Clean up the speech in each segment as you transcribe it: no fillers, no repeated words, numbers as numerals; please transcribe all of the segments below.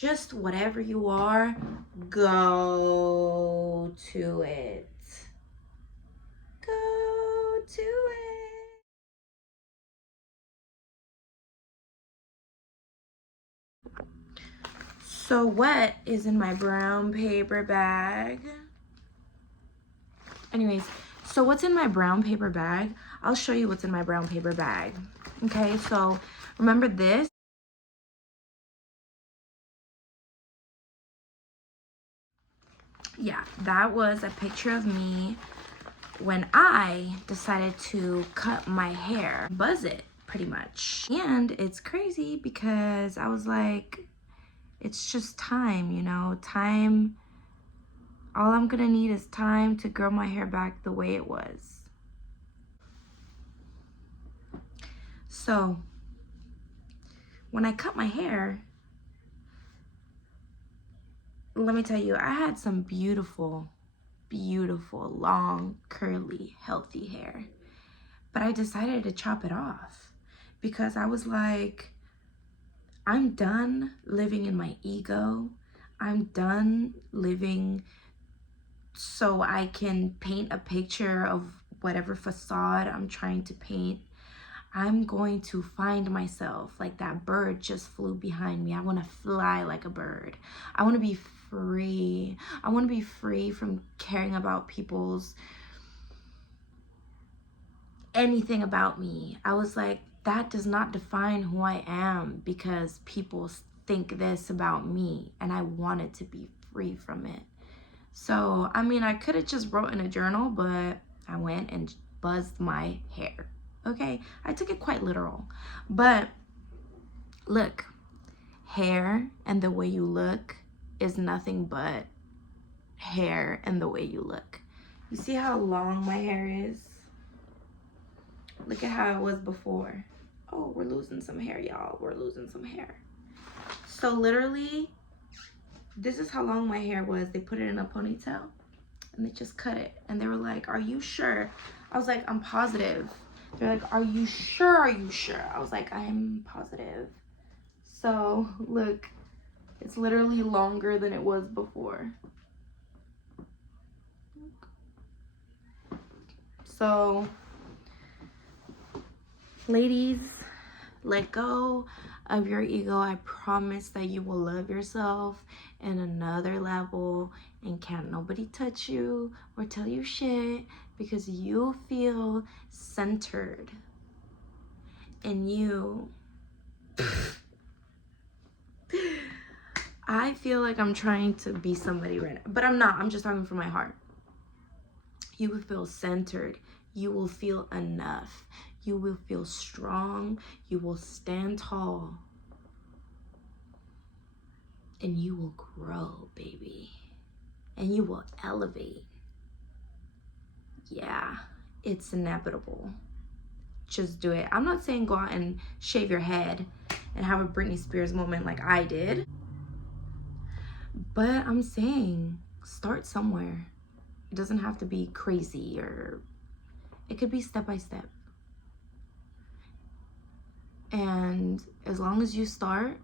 Just whatever you are, go to it. Go to it. So what is in my brown paper bag? Anyways, so what's in my brown paper bag? I'll show you what's in my brown paper bag. Okay, so remember this? Yeah, that was a picture of me when I decided to cut my hair, buzz it pretty much. And it's crazy because I was like, it's just time, you know, time. All I'm gonna need is time to grow my hair back the way it was. So when I cut my hair, let me tell you, I had some beautiful, long, curly, healthy hair. But I decided to chop it off because I was like, I'm done living in my ego. I'm done living so I can paint a picture of whatever facade I'm trying to paint. I'm going to find myself. Like that bird just flew behind me. I want to fly like a bird. I want to be free. I want to be free from caring about people's anything about me. I was like, that does not define who I am because people think this about me, and I wanted to be free from it. So, I mean, I could have just wrote in a journal, but I went and buzzed my hair. Okay, I took it quite literal. But look, hair and the way you look is nothing but hair and the way you look. You see how long my hair is? Look at how it was before. Oh, we're losing some hair, y'all. We're losing some hair. So literally, this is how long my hair was. They put it in a ponytail and they just cut it. And they were like, are you sure? I was like, I'm positive. They're like, are you sure? Are you sure? I was like, I'm positive. So look, it's literally longer than it was before. So ladies, let go of your ego. I promise that you will love yourself in another level, and can't nobody touch you or tell you shit because you feel centered and you I feel like I'm trying to be somebody right now, but I'm not. I'm just talking from my heart. You will feel centered. You will feel enough. You will feel strong. You will stand tall. And you will grow, baby. And you will elevate. Yeah, it's inevitable. Just do it. I'm not saying go out and shave your head and have a Britney Spears moment like I did. But I'm saying start somewhere. It doesn't have to be crazy, or it could be step by step. And as long as you start,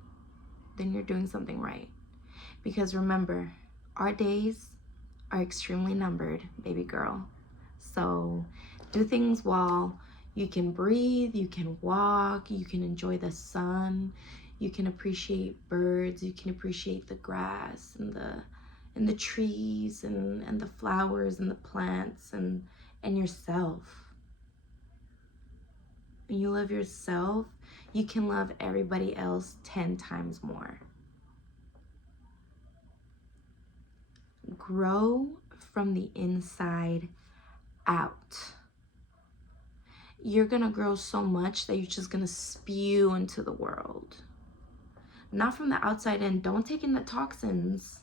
then you're doing something right. Because remember, our days are extremely numbered, baby girl. So do things while you can breathe, you can walk, you can enjoy the sun, you can appreciate birds, you can appreciate the grass and the trees and the flowers and the plants and yourself. When you love yourself, you can love everybody else 10 times more. Grow from the inside out. You're gonna grow so much that you're just gonna spew into the world. Not from the outside in. Don't take in the toxins.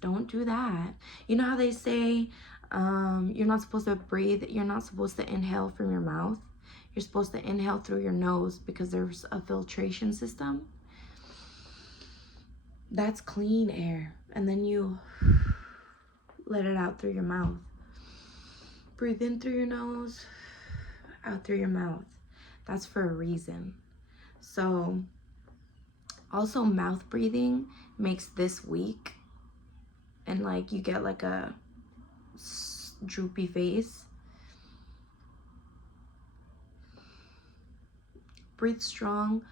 Don't do that. You know how they say you're not supposed to breathe, you're not supposed to inhale from your mouth. You're supposed to inhale through your nose because there's a filtration system. That's clean air. And then you let it out through your mouth. Breathe in through your nose, out through your mouth. That's for a reason. So Also, mouth breathing makes this weak, and like you get like a droopy face. Breathe strong.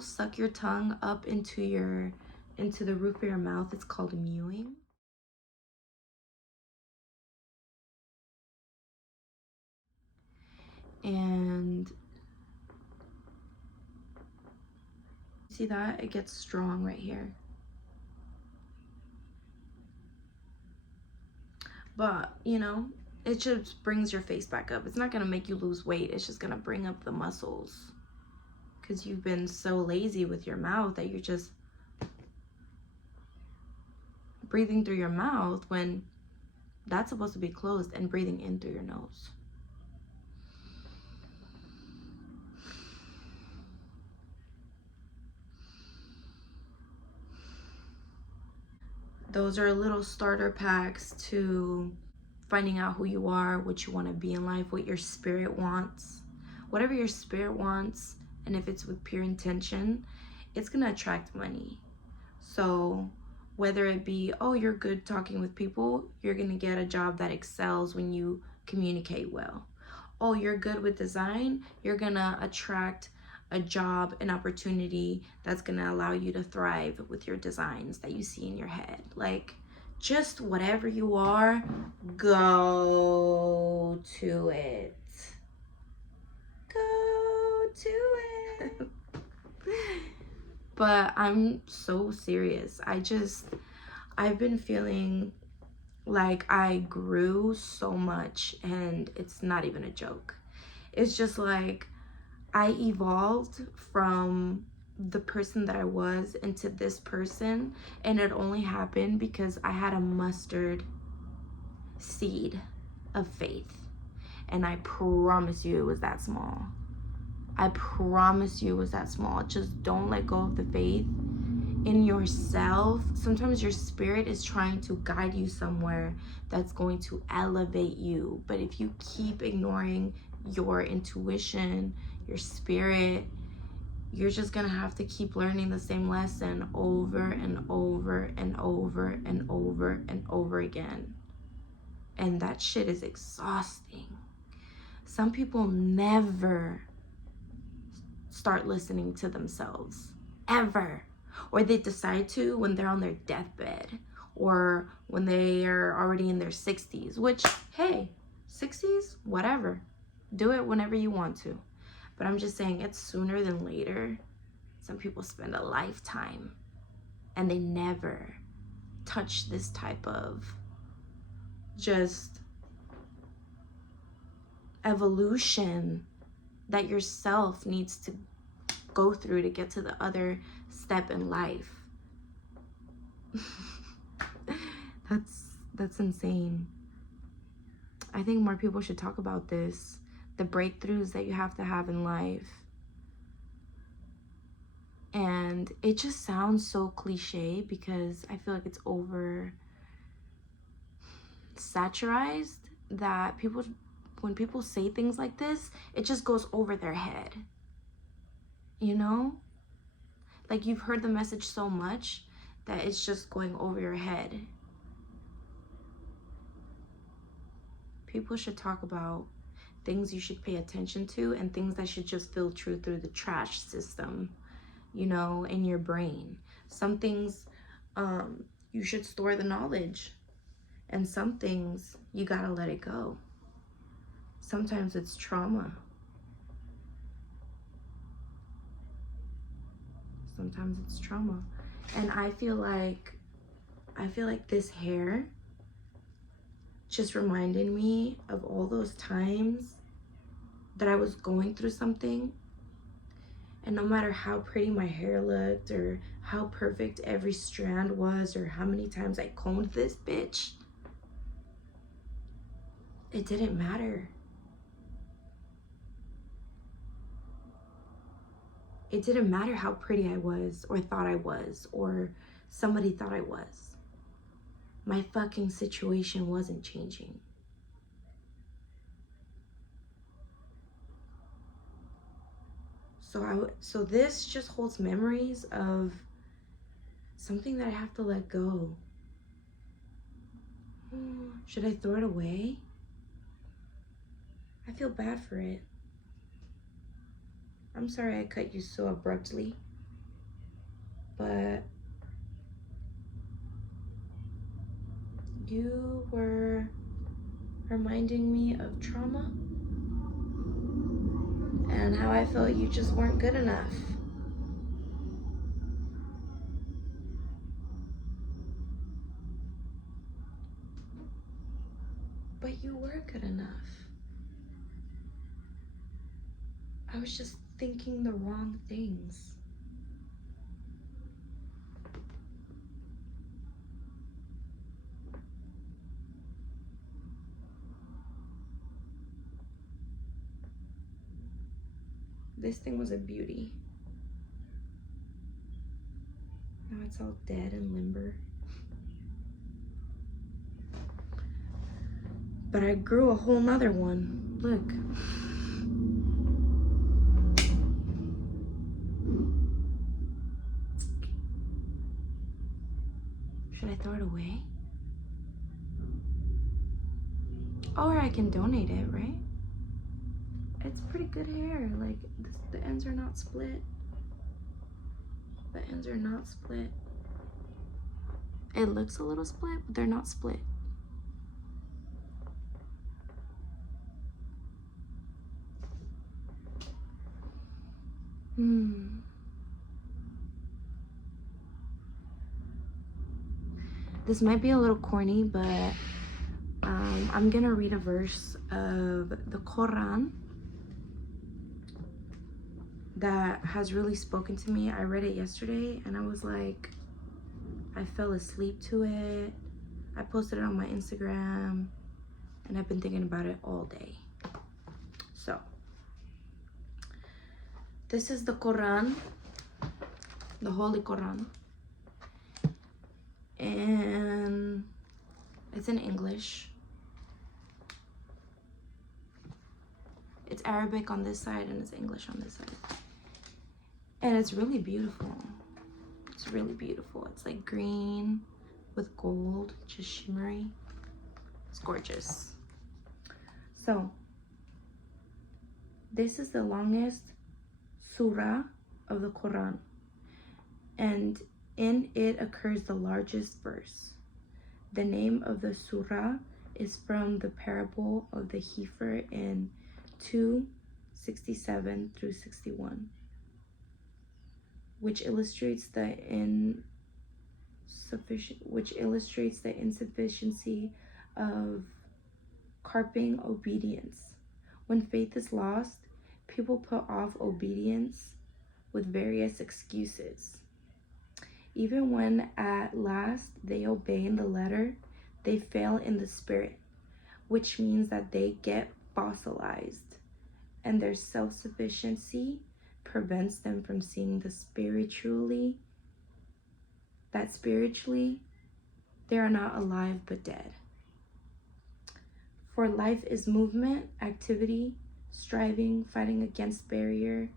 Suck your tongue up into the roof of your mouth. It's called mewing. And see that? It gets strong right here. But, you know, it just brings your face back up. It's not going to make you lose weight. It's just going to bring up the muscles. Because you've been so lazy with your mouth that you're just breathing through your mouth when that's supposed to be closed, and breathing in through your nose. Those are little starter packs to finding out who you are, what you want to be in life, what your spirit wants. Whatever your spirit wants, and if it's with pure intention, it's going to attract money. So whether it be, oh, you're good talking with people, you're going to get a job that excels when you communicate well. Oh, you're good with design, you're going to attract a job, an opportunity that's going to allow you to thrive with your designs that you see in your head. Like, just whatever you are, go to it. Go to it. But I'm so serious. I've been feeling like I grew so much, and it's not even a joke. It's just like I evolved from the person that I was into this person, and it only happened because I had a mustard seed of faith. And I promise you it was that small. I promise you it was that small. Just don't let go of the faith in yourself. Sometimes your spirit is trying to guide you somewhere that's going to elevate you. But if you keep ignoring your intuition, your spirit, you're just gonna have to keep learning the same lesson over and over and over and over and over again. And that shit is exhausting. Some people never start listening to themselves, ever. Or they decide to when they're on their deathbed, or when they are already in their 60s, which, hey, 60s, whatever. Do it whenever you want to. But I'm just saying, it's sooner than later. Some people spend a lifetime and they never touch this type of just evolution that yourself needs to go through to get to the other step in life. That's insane. I think more people should talk about this, the breakthroughs that you have to have in life. And it just sounds so cliche because I feel like it's over saturized, that when people say things like this, it just goes over their head. You know? Like, you've heard the message so much that it's just going over your head. People should talk about things you should pay attention to and things that should just filter through the trash system, you know, in your brain. Some things, you should store the knowledge, and some things you gotta let it go. Sometimes it's trauma. Sometimes it's trauma. And I feel like this hair just reminded me of all those times that I was going through something, and no matter how pretty my hair looked or how perfect every strand was or how many times I combed this bitch, it didn't matter. It didn't matter how pretty I was or thought I was or somebody thought I was. My fucking situation wasn't changing. So this just holds memories of something that I have to let go. Should I throw it away? I feel bad for it. I'm sorry I cut you so abruptly, but you were reminding me of trauma and how I felt you just weren't good enough. But you were good enough. I was just thinking the wrong things. This thing was a beauty. Now it's all dead and limber. But I grew a whole nother one. Look. Should I throw it away? Or I can donate it, right? It's pretty good hair. Like, the ends are not split. The ends are not split. It looks a little split, but they're not split. This might be a little corny, but I'm gonna read a verse of the Quran that has really spoken to me. I read it yesterday and I was like, I fell asleep to it. I posted it on my Instagram and I've been thinking about it all day. So, this is the Quran, the Holy Quran. And it's in English. It's Arabic on this side and it's English on this side. And it's really beautiful. It's really beautiful. It's like green with gold, just shimmery. It's gorgeous. So, this is the longest surah of the Quran. And in it occurs the largest verse. The name of the surah is from the parable of the heifer in 2:67 through 61, which illustrates the insufficiency of carping obedience. When faith is lost, people put off obedience with various excuses. Even when at last they obey in the letter, they fail in the spirit, which means that they get fossilized, and their self-sufficiency prevents them from seeing spiritually they are not alive but dead. For life is movement, activity, striving, fighting against barrier,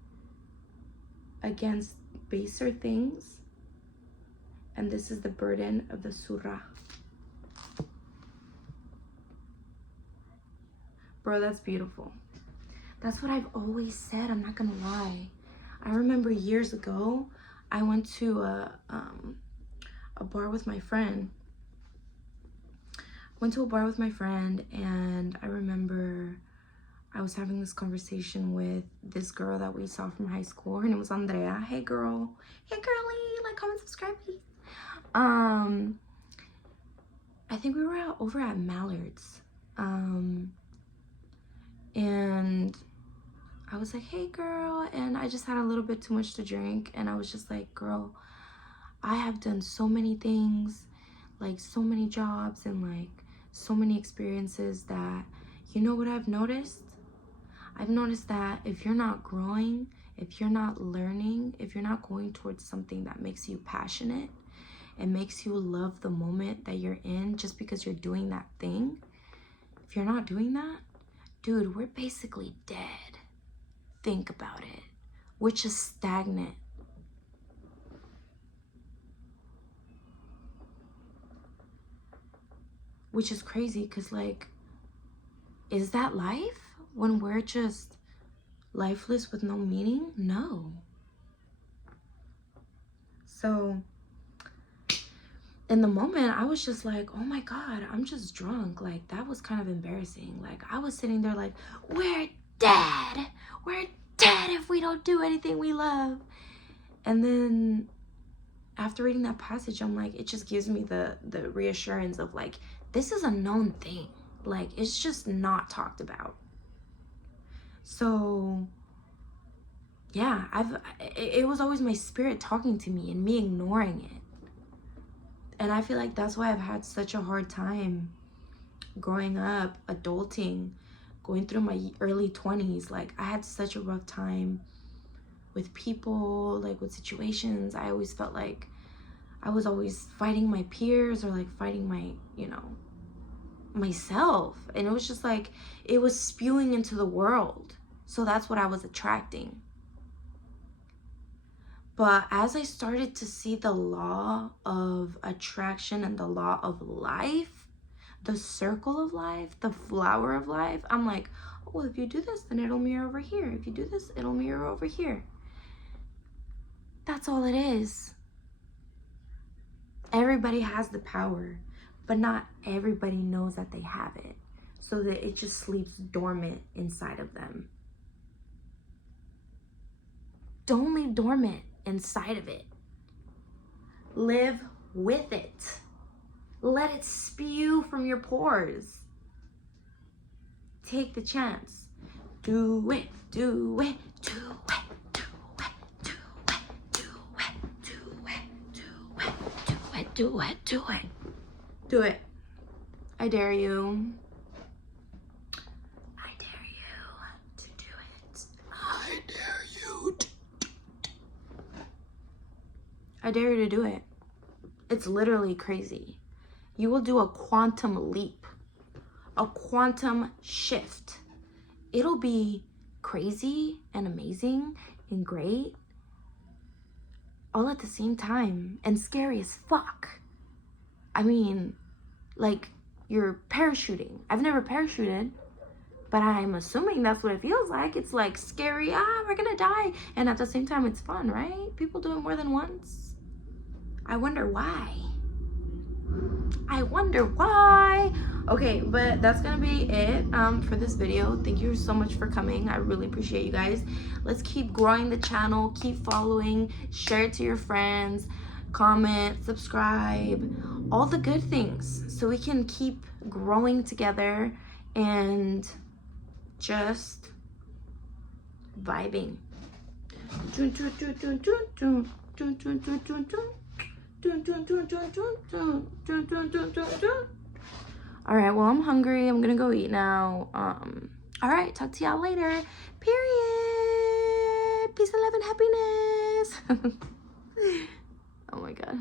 against baser things. And this is the burden of the surah. Bro, that's beautiful. That's what I've always said, I'm not gonna lie. I remember years ago, I went to a bar with my friend. And I remember I was having this conversation with this girl that we saw from high school. Her name was Andrea. Hey girl. Hey girlie, like, comment, subscribe, please. I think we were over at Mallard's. And I was like, hey girl, and I just had a little bit too much to drink, and I was just like, girl, I have done so many things, like so many jobs and like so many experiences that, you know what I've noticed? I've noticed that if you're not growing, if you're not learning, if you're not going towards something that makes you passionate and makes you love the moment that you're in just because you're doing that thing, if you're not doing that, dude, we're basically dead. Think about it. which is stagnant. Which is crazy, because like, is that life when we're just lifeless with no meaning? No. So in the moment, I was just like, oh my God, I'm just drunk. Like, that was kind of embarrassing. Like, I was sitting there like, we're dead. We're dead if we don't do anything we love. And then after reading that passage, I'm like, it just gives me the reassurance of like, this is a known thing. Like, it's just not talked about. So yeah, it was always my spirit talking to me and me ignoring it. And I feel like that's why I've had such a hard time growing up, adulting, going through my early 20s. Like, I had such a rough time with people, like with situations. I always felt like I was always fighting my peers or like fighting my, you know, myself. And it was just like, it was spewing into the world. So that's what I was attracting. But as I started to see the law of attraction and the law of life, the circle of life, the flower of life, I'm like, oh, well, if you do this, then it'll mirror over here. If you do this, it'll mirror over here. That's all it is. Everybody has the power, but not everybody knows that they have it. So that it just sleeps dormant inside of them. Don't leave dormant inside of it. Live with it. Let it spew from your pores. Take the chance. Do it, do it, do it, do it, do it, do it, do it, do it, do it, do it. Do it. I dare you. I dare you to do it. I dare you to. I dare you to do it. It's literally crazy. You will do a quantum leap, a quantum shift. It'll be crazy and amazing and great all at the same time, and scary as fuck. I mean, like, you're parachuting. I've never parachuted, but I'm assuming that's what it feels like. It's like scary, we're gonna die, and at the same time it's fun, right? People do it more than once. I wonder why. I wonder why. Okay, but that's gonna be it for this video. Thank you so much for coming. I really appreciate you guys. Let's keep growing the channel, keep following, share it to your friends, comment, subscribe, all the good things, so we can keep growing together and just vibing. All right, well, I'm hungry. I'm gonna go eat now. All right, talk to y'all later. Period. Peace and love and happiness. Oh my God.